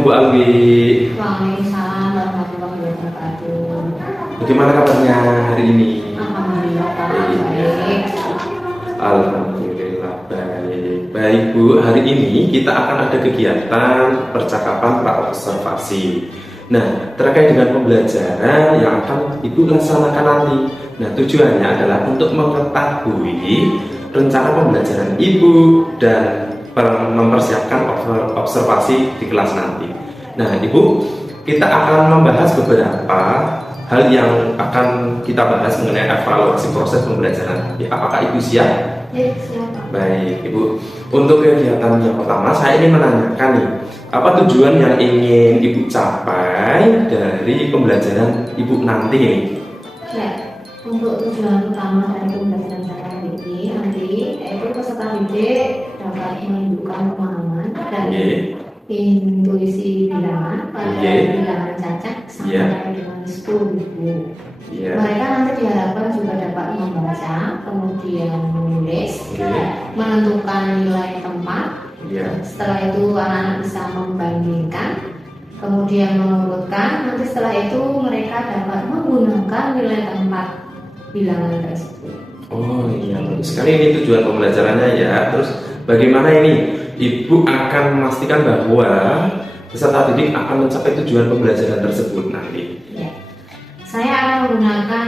Assalamualaikum Bu Alwi. Waalaikumsalam warahmatullahi wabarakatuh. Bagaimana kabarnya hari ini? Alhamdulillah baik. Alhamdulillah baik. Baik Bu, hari ini kita akan ada kegiatan percakapan pra-observasi. Nah, terkait dengan pembelajaran yang akan Ibu laksanakan nanti. Nah, tujuannya adalah untuk mengetahui rencana pembelajaran Ibu dan mempersiapkan observasi di kelas nanti. Nah, Ibu, kita akan membahas beberapa hal yang akan kita bahas mengenai evaluasi proses pembelajaran. Apakah Ibu siap? Ya, siap. Baik, Ibu. Untuk kegiatan yang pertama, saya ingin menanyakan nih, apa tujuan yang ingin Ibu capai dari pembelajaran Ibu nanti ini? Ya, untuk tujuan utama dari pembelajaran saya ini nanti yaitu peserta didik dapat menunjukkan pemahaman dan intuisi bilangan pada bilangan cacat sampai dengan 10.000. Mereka nanti diharapkan juga dapat membaca, kemudian menulis, menentukan nilai tempat. Setelah itu anak-anak bisa membandingkan, kemudian mengurutkan. Nanti setelah itu mereka dapat menggunakan nilai tempat bilangan tersebut. Oh iya, bagus sekali ini tujuan pembelajarannya ya. Terus bagaimana ini Ibu akan memastikan bahwa peserta didik akan mencapai tujuan pembelajaran tersebut nanti? Ya. Saya akan menggunakan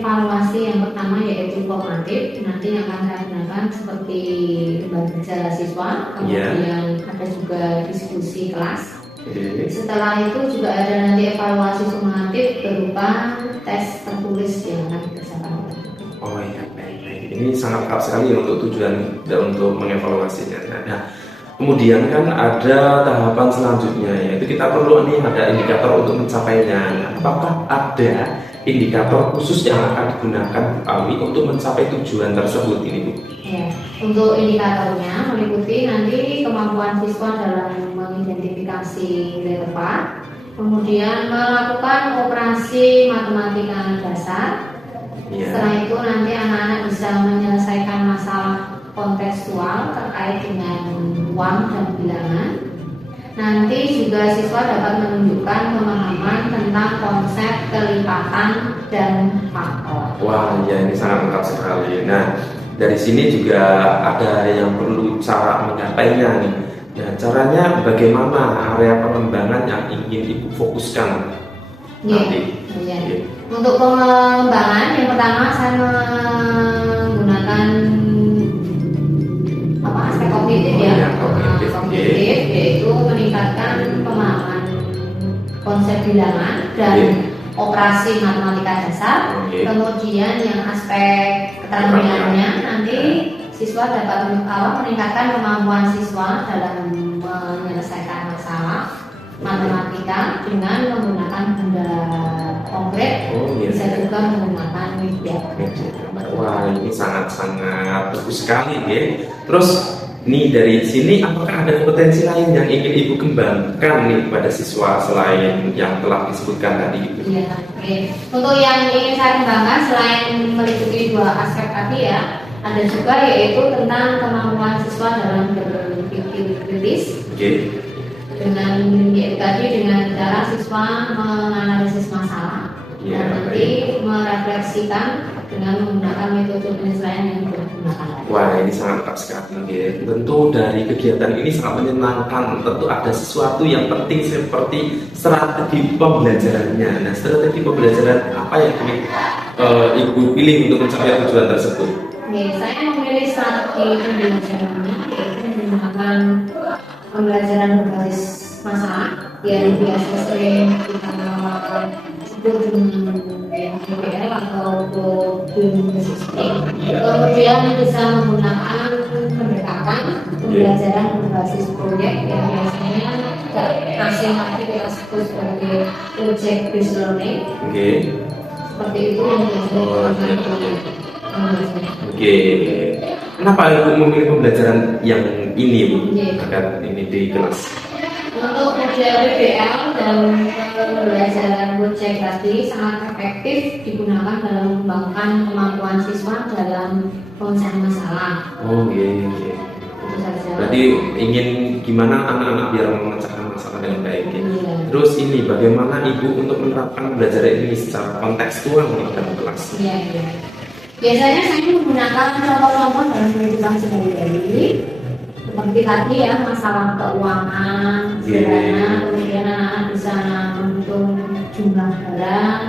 evaluasi yang pertama yaitu formatif. Nanti yang akan saya gunakan seperti membaca siswa, kemudian ada juga diskusi kelas. Setelah itu juga ada nanti evaluasi sumatif berupa tes tertulis yang akan dikerjakan. Oh iya, baik. Ini sangat lengkap sekali untuk tujuan dan untuk mengevaluasinya. Nah, kemudian kan ada tahapan selanjutnya, yaitu kita perlu ada indikator untuk mencapainya. Apakah ada indikator khusus yang akan digunakan Bu Alwi untuk mencapai tujuan tersebut ini, Bu? Ya, untuk indikatornya meliputi nanti kemampuan siswa dalam mengidentifikasi nilai tepat, kemudian melakukan operasi matematika dasar. Setelah itu nanti anak-anak bisa menyelesaikan masalah kontekstual terkait dengan uang dan bilangan. Nanti juga siswa dapat menunjukkan pemahaman tentang konsep kelipatan dan faktor. Wah, ya ini sangat lengkap sekali. Nah, dari sini juga ada yang perlu cara mencapainya nih. Nah, caranya bagaimana area pengembangan yang ingin Ibu fokuskan nanti? Untuk pengembangan yang pertama saya menggunakan aspek kognitif kognitif yaitu meningkatkan pemahaman konsep bilangan dan operasi matematika dasar. Kemudian yang aspek keterampilannya nanti siswa dapat meningkatkan kemampuan siswa dalam menyelesaikan masalah matematika dengan menggunakan benda konkret, bisa juga menggunakan media. Wah, ini sangat-sangat bagus sekali ya. Terus nih dari sini apakah ada potensi lain yang ingin Ibu kembangkan nih pada siswa selain yang telah disebutkan tadi? Untuk yang ingin saya kembangkan selain meliputi dua aspek tadi ya, ada juga yaitu tentang kemampuan siswa dalam berpikir kritis. Dengan tadi dengan cara siswa menganalisis masalah dan nanti merefleksikan dengan menggunakan metode penyesuaian yang digunakan. Wah, ini sangat lengkap sekali. Tentu dari kegiatan ini sangat menyenangkan. Tentu ada sesuatu yang penting seperti strategi pembelajarannya. Nah, strategi pembelajaran apa yang ingin Ibu pilih untuk mencapai tujuan tersebut? Saya memilih strategi pembelajaran yaitu menggunakan pembelajaran berbasis masalah yang biasa sering kita sebut dengan PBL atau problem system. Kemudian bisa menggunakan pendekatan pembelajaran berbasis proyek yang biasanya asing nanti kita sebut sebagai project based learning. Seperti itu yang biasanya Kenapa Ibu memilih pembelajaran yang ini, Bu? Agar ini di kelas? Untuk model PBL dan pembelajaran project tadi sangat efektif digunakan dalam mengembangkan kemampuan siswa dalam penyelesaian masalah. Berarti ingin gimana anak-anak biar memecahkan masalah masalah dengan baik. Ya. Iya. Terus ini bagaimana Ibu untuk menerapkan pembelajaran ini secara kontekstual dalam kelas? Iya, iya. Biasanya saya menggunakan contoh-contoh dalam kehidupan sehari-hari seperti tadi ya, masalah keuangan sederhana, kemudian anak bisa menghitung jumlah barang.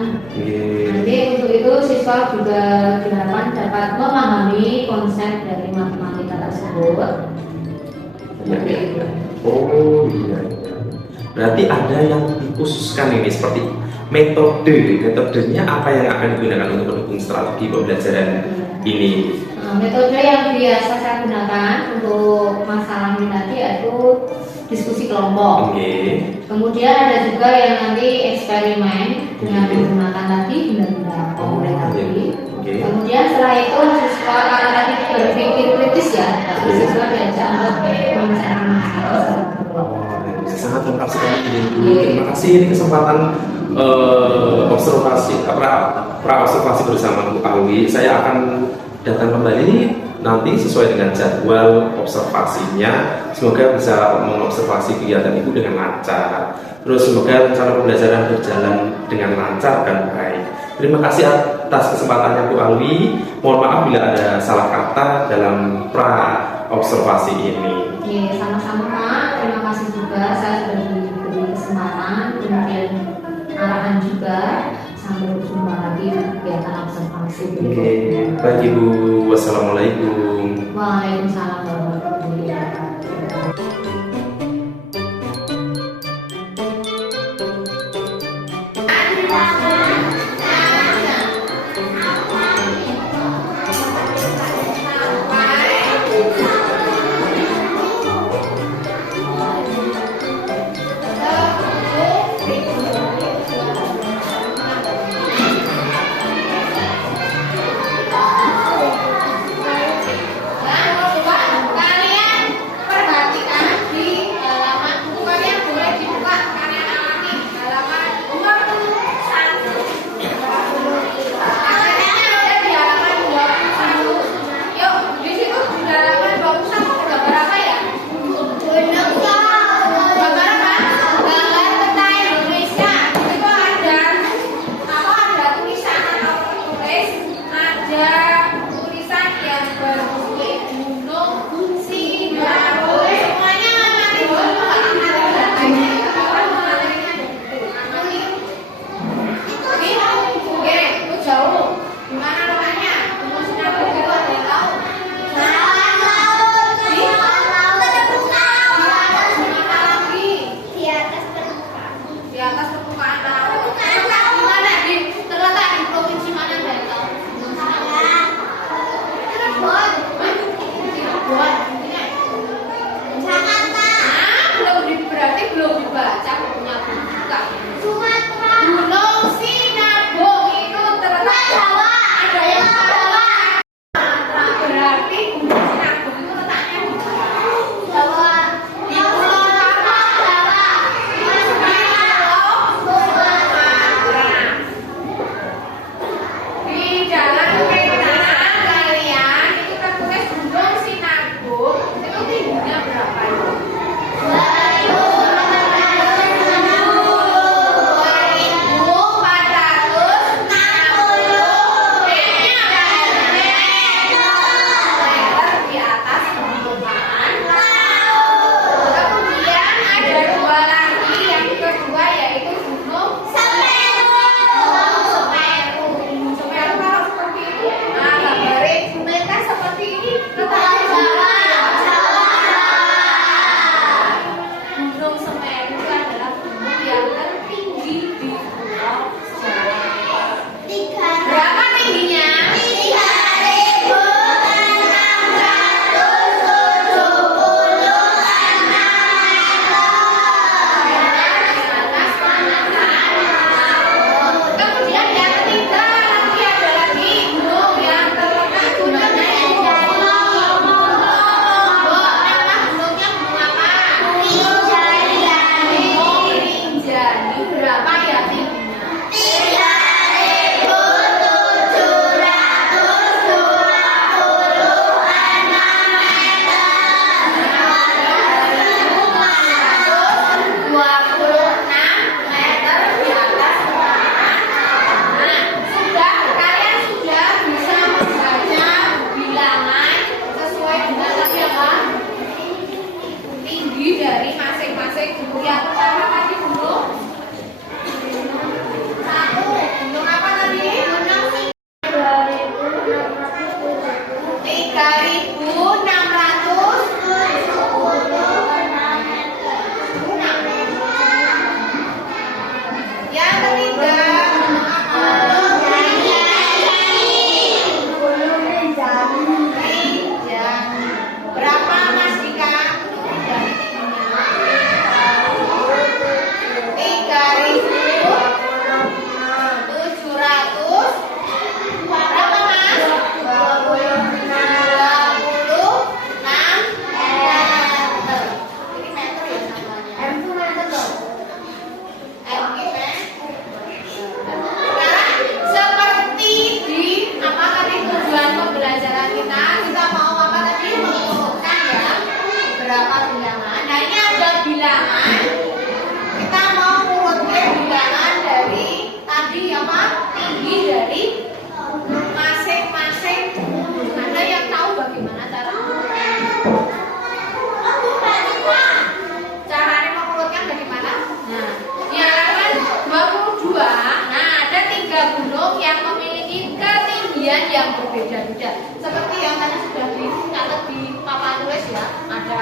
Nanti untuk itu siswa juga diharapkan dapat memahami konsep dari matematika tersebut. Seperti itu. Oh iya. Berarti ada yang dikhususkan ini seperti metodenya apa yang akan digunakan untuk mendukung strategi pembelajaran ini? Metode yang biasa saya gunakan untuk masalah ini tadi yaitu diskusi kelompok. Kemudian ada juga yang nanti eksperimen dengan menggunakan tadi benda-benda komplek tadi. Kemudian setelah itu siswa karena tadi berpikir kritis ya, siswa diajak untuk menyelesaikan masalah. Sangat lengkap sekali. Terima kasih, ini kesempatan observasi pra observasi bersama Bu Alwi. Saya akan datang kembali nanti sesuai dengan jadwal observasinya. Semoga bisa mengobservasi kegiatan Ibu dengan lancar. Terus semoga rencana pembelajaran berjalan dengan lancar dan baik. Terima kasih atas kesempatannya Bu Alwi. Mohon maaf bila ada salah kata dalam pra observasi ini. Oke, sama-sama Pak. Terima kasih juga saya sudah diberi kesempatan, kemudian arahan juga. Sampai berjumpa lagi di kegiatan observasi berikutnya. Baik Ibu, wassalamualaikum. Waalaikumsalam warahmatullahi wabarakatuh.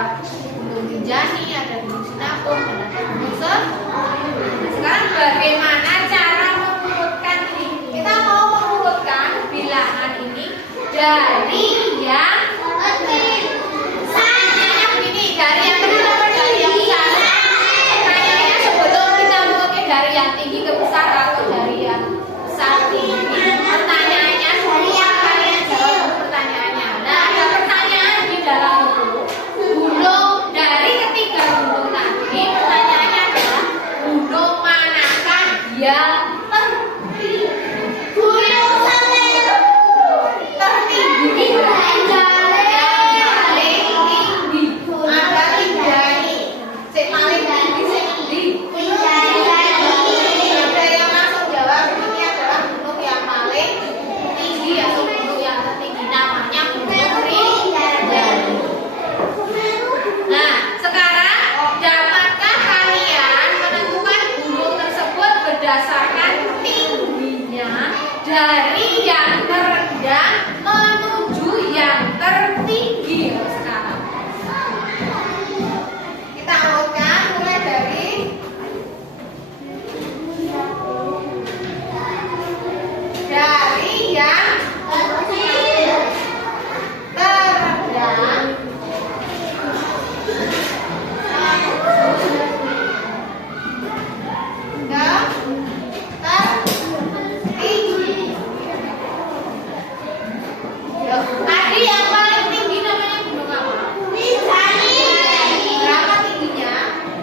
Gunung Rinjani, ada Gunung Sinabung, dan ada Gunung Sekarang bagaimana cara mengurutkan ini? Kita mau mengurutkan bilangan ini dari yang begini, dari yang kecil atau dari yang besar? Pertanyaannya sebelum kita mengurutkan dari yang tinggi ke besar atau dari yang besar tinggi, pertanyaannya semua kalian jawab pertanyaannya. Nah, ada pertanyaan di dalam buku. Gunung dari ketiga gunung tadi, pertanyaannya adalah gunung manakah yang tertinggi? Gunung Semeru tertinggi. Ada tiga ini. Si paling tinggi si tinggi. Ada yang langsung jawab ini adalah gunung yang paling tinggi atau gunung yang tertinggi, namanya Gunung Rinjani. Nah, sekarang dapatkah kalian menentukan gunung tersebut berdasarkan tingginya dari yang terendah menuju yang tertinggi? Sekarang kita urutkan mulai dari yang terendah tertinggi. Tadi yang paling tinggi namanya gunung apa? Rinjani. Berapa tingginya?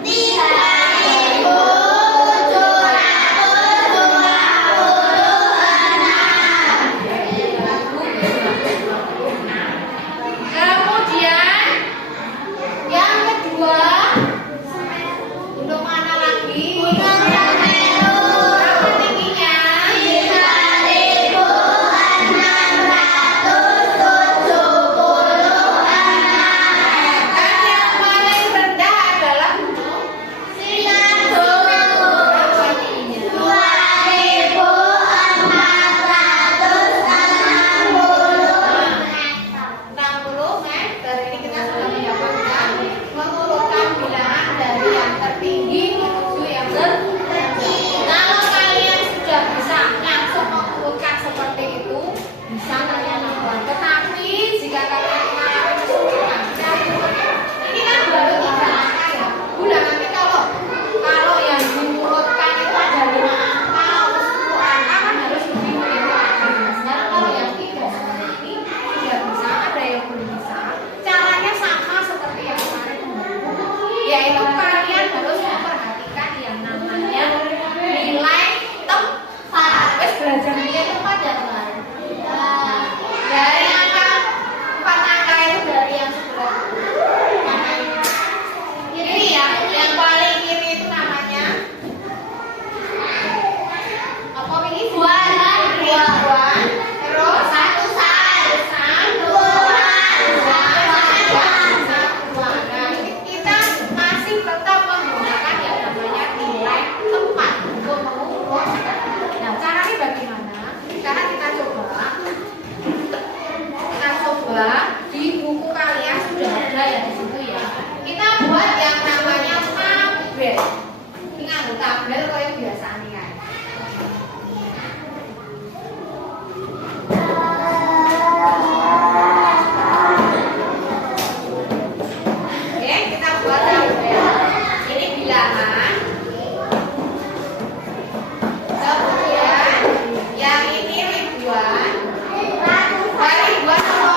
3.726. Kemudian yang kedua, gunung mana lagi? Gunung Semeru. Berapa tingginya? 3.676. Dan yang paling rendah adalah gunung Sinabung. Berapa tingginya? 2.460 meter. Ini kita sudah mendapatkan mengurutkan bilangan dari yang tertinggi menuju yang tertinggi. Kalau kalian sudah bisa langsung mengurutkan seperti itu, bisa kalian lakukan. Tetapi jika kalian mengalami kesulitan, ini kan baru 3 angka ya. Udah nanti kalau yang diurutkan itu ada 5 angka atau 10 angka kan harus lebih menghitung. Sekarang kalau yang 3 seperti ini sudah bisa, ada yang belum bisa. Caranya sama seperti yang kemarin, yaitu kalian harus memperhatikan yang namanya nilai tempat. Wes belajar nilai tempat ya kemarin. Dari angka 4 angka itu dari yang sebelah kiri ya, yang paling kiri itu namanya apa ini? Buan. Terus Nah, kita masih tetap menggunakan yang namanya nilai tempat untuk mengurut. Nah, caranya bagaimana? Sekarang kita coba di buku kalian sudah ada ya di situ ya. Kita buat yang namanya tabel. Ingat tabel kayak biasa nih kan. Oke, kita buat tabel. Ini bilangan. Kemudian yang ini ribuan. Ribuan apa?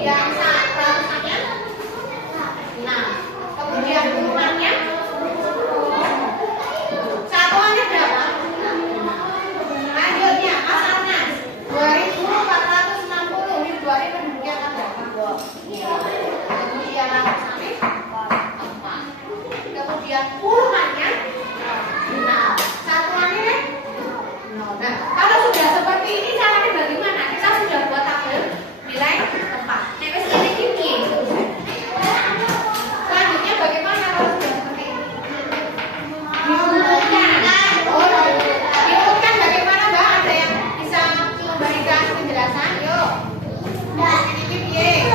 kemudian ratusannya 6, kemudian urutannya satuannya berapa? Lanjutnya pasarnya 2460, ini 2000 penduduknya kan berapa? Kemudian ratusannya 4, kemudian urutannya 6, satuannya 0. Nah, kalau sudah seperti ini caranya bagaimana? Kita sudah buat tabel nilai tempat. Nah, wis ini gini. Selanjutnya bagaimana kalau sudah seperti ini? Diurutkan. Oh, diurutkan bagaimana, Mbak? Ada yang bisa memberikan penjelasan? Yuk. Ini piye?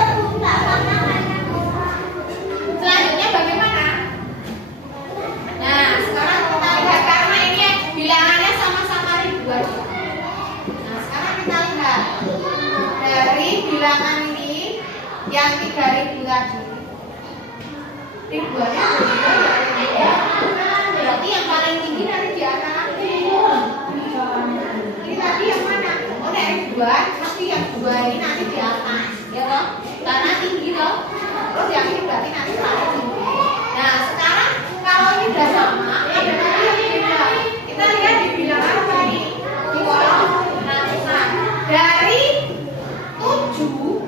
Selanjutnya bagaimana? Nah, sekarang kita lihat karena ini bilangannya sama-sama ribuan. Nah, sekarang kita lihat dari bilangan ini yang 3000 tadi. Ribuannya beda. Berarti yang paling tinggi nanti di antara ini tadi yang mana? Oh, dari ribuan, pasti yang 2 ini nanti di atas, ya toh? Karena tinggi toh. Terus yang ini berarti nanti paling tinggi. Nah, sekarang kalau ini sudah sama, ada lagi yang beda. Kita lihat di bilangan apa ini? Di kolom ratusan. Dari 7,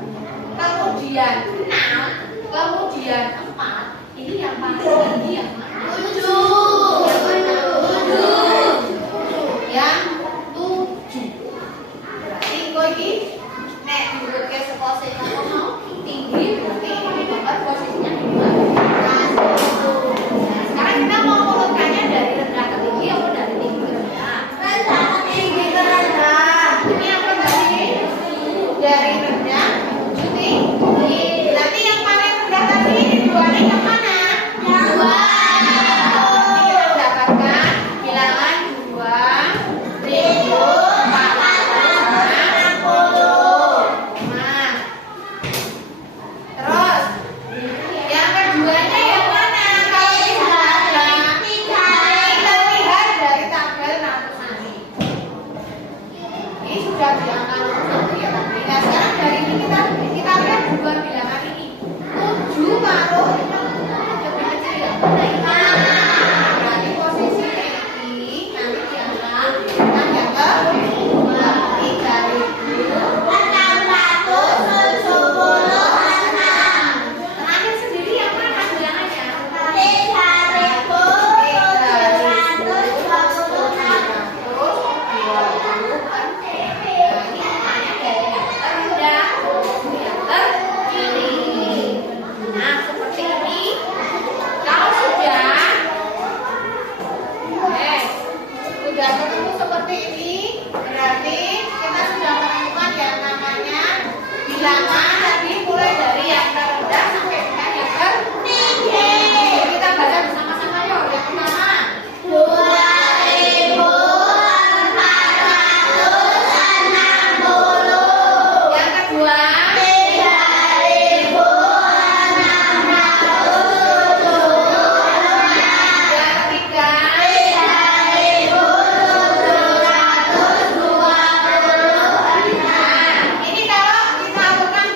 kemudian 6, kemudian 4. Ini yang paling tinggi yang mana? 7. Yang mana? 7. Yang 7. Berarti kok ini nek diurutke saka sing mau tinggi berarti ini bakal posisinya di mana? Nah, sekarang kita mau urutkannya dari rendah ke tinggi atau dari tinggi ke rendah? Rendah ke tinggi ke rendah. Ini apa tadi? Dari rendah menuju tinggi. Nanti yang paling rendah tadi ini 2 yang mana? Yang 2. Ini kita mendapatkan bilangan 2460. Nah, terus yang keduanya yang mana? Kalau kita lihat dari tabel ratusan ini sudah di angka 1 ya tadi. Nah, sekarang dari ini kita lihat dua bilangan ini 7 karo lebih kecil ya. Nah, berarti posisi ini nanti diangkat yang ke 3676. Terakhir sendiri yang mana bilangannya? 320. Nah, seperti ini. Kalau sudah ketemu seperti ini, berarti kita sudah menemukan yang namanya bilangan tadi mulai dari yang terendah sampai dengan yang tertinggi. Kita baca bersama-sama yuk. Yang pertama 2460. Yang kedua 3670. Yang ketiga 3720. Ini kalau kita lakukan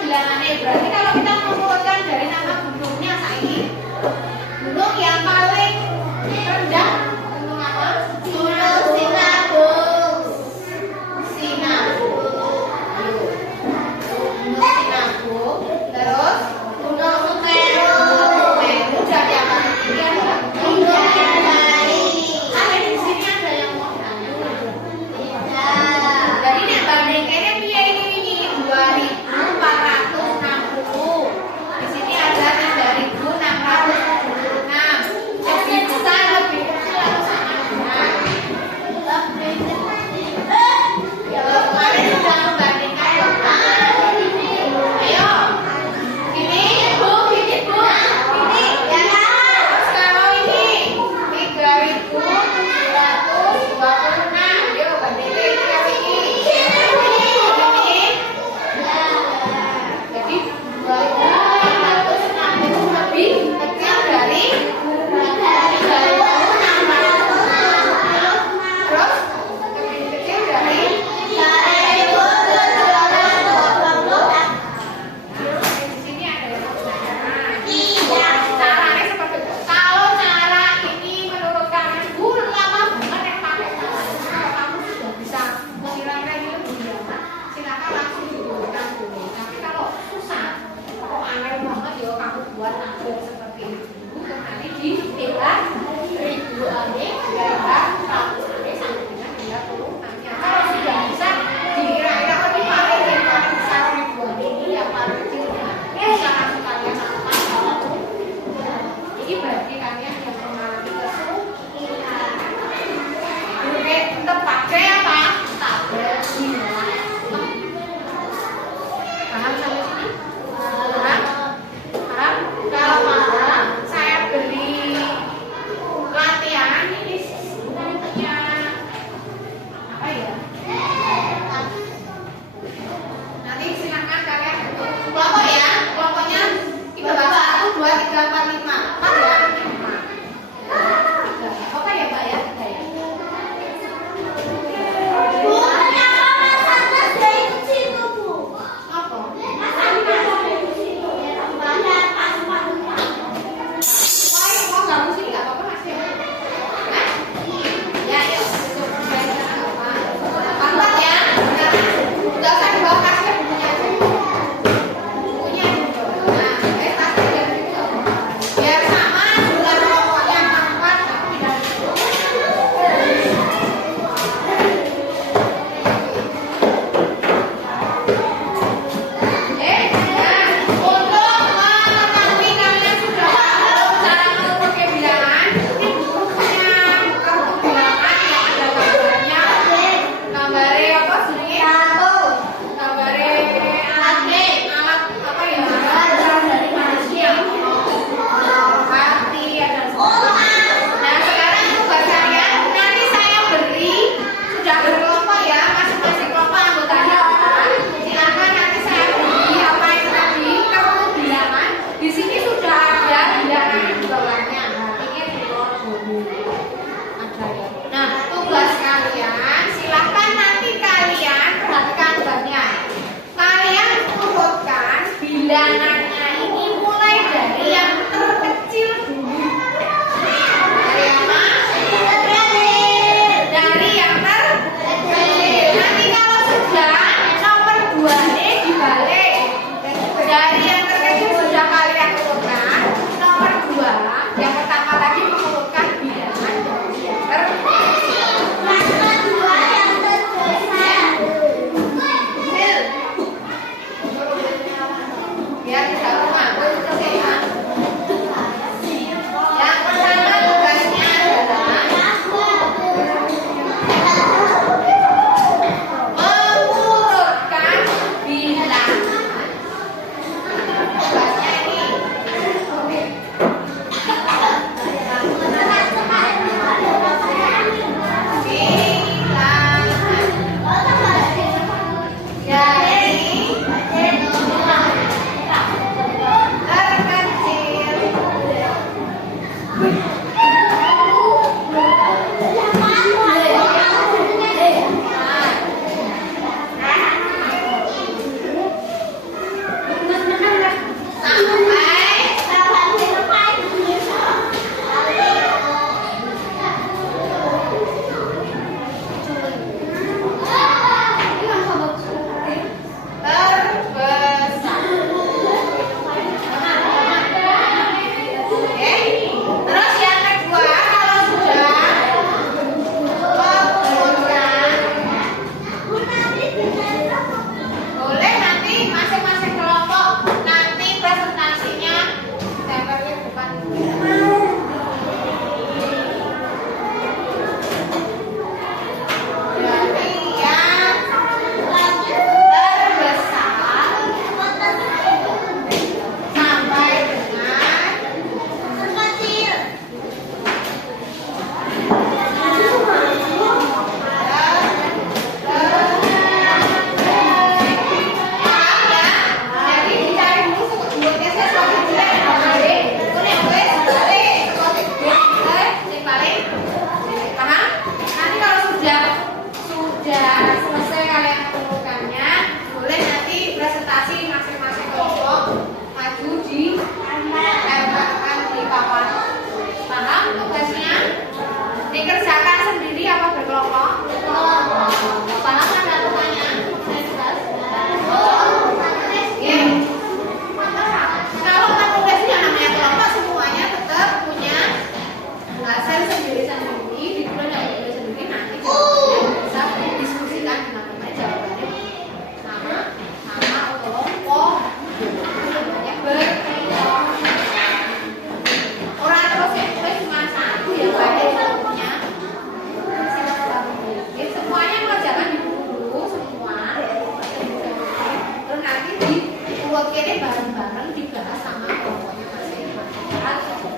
kok kene bareng-bareng dibahas sama kelompoknya masing-masing.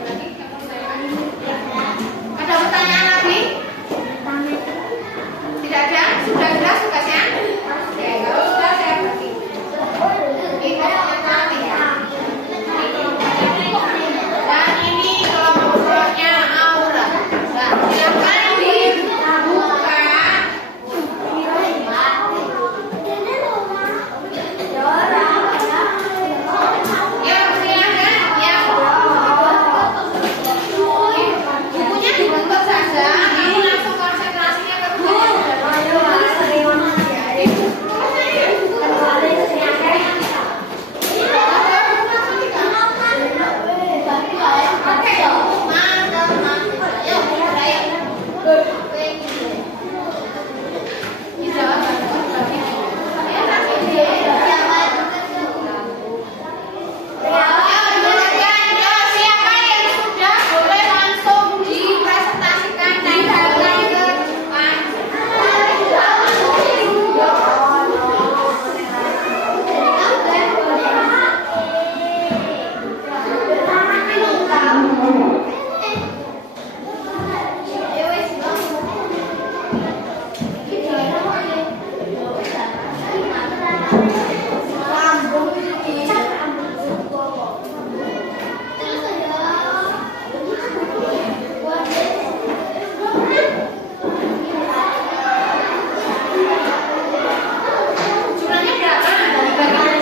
Berarti ada pertanyaan lagi? Tidak ada? Sudah jelas tugasnya? Oke, kalau sudah saya bagi. Kita nanti ya. Dan ini kelompoknya Aura. Nah, silakan dibuka. Ya, silakan. Ya. Bukunya dibentuk saja. Kamu langsung konsentrasinya ke buku. Siapa yang sudah boleh langsung dipresentasikan dan datang ke depan. Jumlahnya berapa? Dibagi